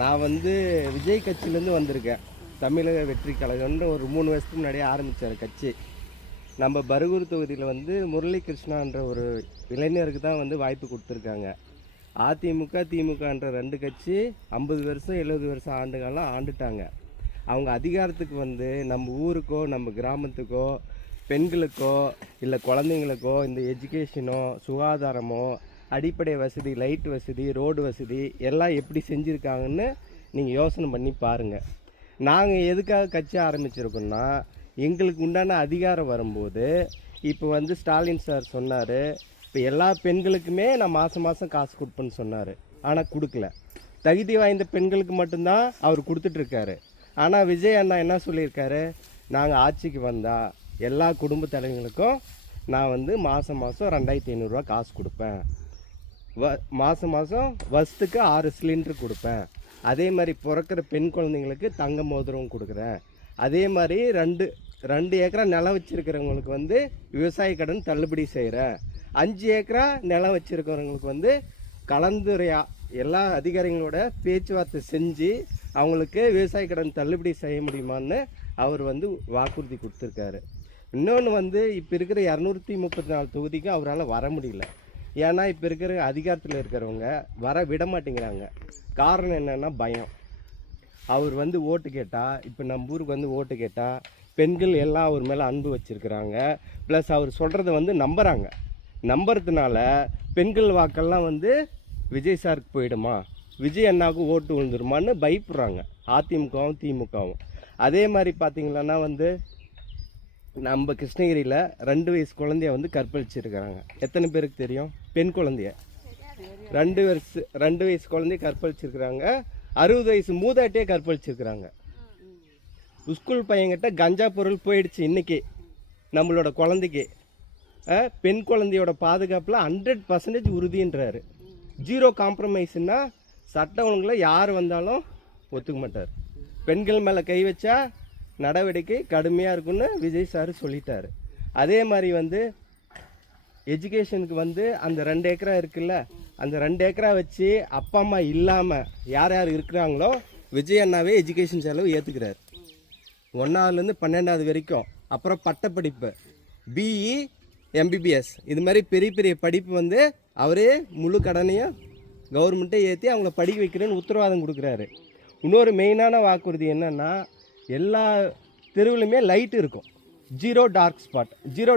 நான் வந்து விஜய் கட்சியிலேருந்து வந்திருக்கேன். தமிழக வெற்றி கழகம்னு ஒரு 3 வருஷத்துக்கு முன்னாடியே ஆரம்பித்தார் கட்சி. நம்ம பர்கூர் தொகுதியில் வந்து முரளி கிருஷ்ணான்ற ஒரு இளைஞருக்கு தான் வந்து வாய்ப்பு கொடுத்துருக்காங்க. அதிமுக திமுகன்ற 2 கட்சி 50 வருஷம் 70 வருஷம் ஆண்டு காலம் ஆண்டுட்டாங்க. அவங்க அதிகாரத்துக்கு வந்து நம்ம ஊருக்கோ நம்ம கிராமத்துக்கோ பெண்களுக்கோ இல்லை குழந்தைங்களுக்கோ இந்த எஜுகேஷனோ சுகாதாரமோ அடிப்படை வசதி லைட் வசதி ரோடு வசதி எல்லாம் எப்படி செஞ்சுருக்காங்கன்னு நீங்கள் யோசனை பண்ணி பாருங்கள். நாங்கள் எதுக்காக கட்சி ஆரம்பிச்சிருக்கோம்னா எங்களுக்கு உண்டான அதிகாரம் வரும்போது இப்போ வந்து ஸ்டாலின் சார் சொன்னார், இப்போ எல்லா பெண்களுக்குமே நான் மாதம் மாதம் காசு கொடுப்பேன்னு சொன்னார். ஆனால் கொடுக்கல. தகுதி வாய்ந்த பெண்களுக்கு மட்டும்தான் அவர் கொடுத்துட்ருக்காரு. ஆனால் விஜய் அண்ணா என்ன சொல்லியிருக்காரு, நாங்கள் ஆட்சிக்கு வந்தால் எல்லா குடும்ப தலைவங்களுக்கும் நான் வந்து மாதம் மாதம் 2500 காசு கொடுப்பேன், மாதம் மாதம் வருஷத்துக்கு 6 சிலிண்டர் கொடுப்பேன், அதே மாதிரி பிறக்கிற பெண் குழந்தைங்களுக்கு தங்க மோதிரம் கொடுக்குறேன், அதே மாதிரி 2 ஏக்கரா நிலம் வச்சுருக்கிறவங்களுக்கு வந்து விவசாய கடன் தள்ளுபடி செய்கிறேன், 5 ஏக்கரா நிலம் வச்சுருக்கிறவங்களுக்கு வந்து எல்லா அதிகாரிகளோட பேச்சுவார்த்தை செஞ்சு அவங்களுக்கு விவசாய கடன் தள்ளுபடி செய்ய முடியுமான்னு அவர் வந்து வாக்குறுதி கொடுத்துருக்காரு. இன்னொன்று வந்து இப்போ இருக்கிற 234 தொகுதிக்கு அவரால் வர முடியல. ஏன்னா இப்போ இருக்கிற அதிகாரத்தில் இருக்கிறவங்க வர விட மாட்டேங்கிறாங்க. காரணம் என்னென்னா பயம். அவர் வந்து ஓட்டு கேட்டால், இப்போ நம்ம ஊருக்கு வந்து ஓட்டு கேட்டால் பெண்கள் எல்லாம் அவர் மேலே அன்பு வச்சுருக்கிறாங்க. ப்ளஸ் அவர் சொல்கிறத வந்து நம்புறதுனால பெண்கள் வாக்கெல்லாம் வந்து விஜய் சாருக்கு போயிடுமா, விஜய் அண்ணாவுக்கு ஓட்டு விழுந்துருமான்னு பயப்படுறாங்க அதிமுகவும் திமுகவும். அதே மாதிரி பார்த்திங்களன்னா வந்து நம்ம கிருஷ்ணகிரியில் 2 வயசு குழந்தைய வந்து கற்பழிச்சிருக்கிறாங்க. எத்தனை பேருக்கு தெரியும்? பெண் குழந்தைய 2 வயசு குழந்தைய கற்பழிச்சிருக்கிறாங்க. 60 வயசு மூதாட்டியே கற்பழிச்சிருக்கிறாங்க. ஸ்கூல் பையன்கிட்ட கஞ்சா பொருள் போயிடுச்சு. இன்றைக்கி நம்மளோட குழந்தைக்கு பெண் குழந்தையோட பாதுகாப்பில் 100% உறுதின்றாரு. 0 காம்ப்ரமைஸ்னா சட்டம் ஒழுங்கில் யார் வந்தாலும் ஒத்துக்க மாட்டார். பெண்கள் மேலே கை வச்சா நடவடிக்கை கடுமையாக இருக்குன்னு விஜய் சார் சொல்லிட்டார். அதே மாதிரி வந்து எஜுகேஷனுக்கு வந்து அந்த 2 ஏக்கரா இருக்குல்ல, அந்த 2 ஏக்கரா வச்சு அப்பா அம்மா இல்லாமல் யார் யார் இருக்கிறாங்களோ விஜய் அண்ணாவே எஜுகேஷன் செலவு ஏற்றுக்கிறார். 1ஆவதுலேருந்து 12ஆவது வரைக்கும். அப்புறம் பட்டப்படிப்பு பிஇ எம்பிபிஎஸ் இது மாதிரி பெரிய பெரிய படிப்பு வந்து அவரே முழு கடனையும் கவர்மெண்ட்டே ஏற்றி அவங்கள படிக்க வைக்கிறேன்னு உத்தரவாதம் கொடுக்குறாரு. இன்னொரு மெயினான வாக்குறுதி என்னென்னா எல்லா தெருவுலையுமே லைட்டு இருக்கும். 0 டார்க் ஸ்பாட். 0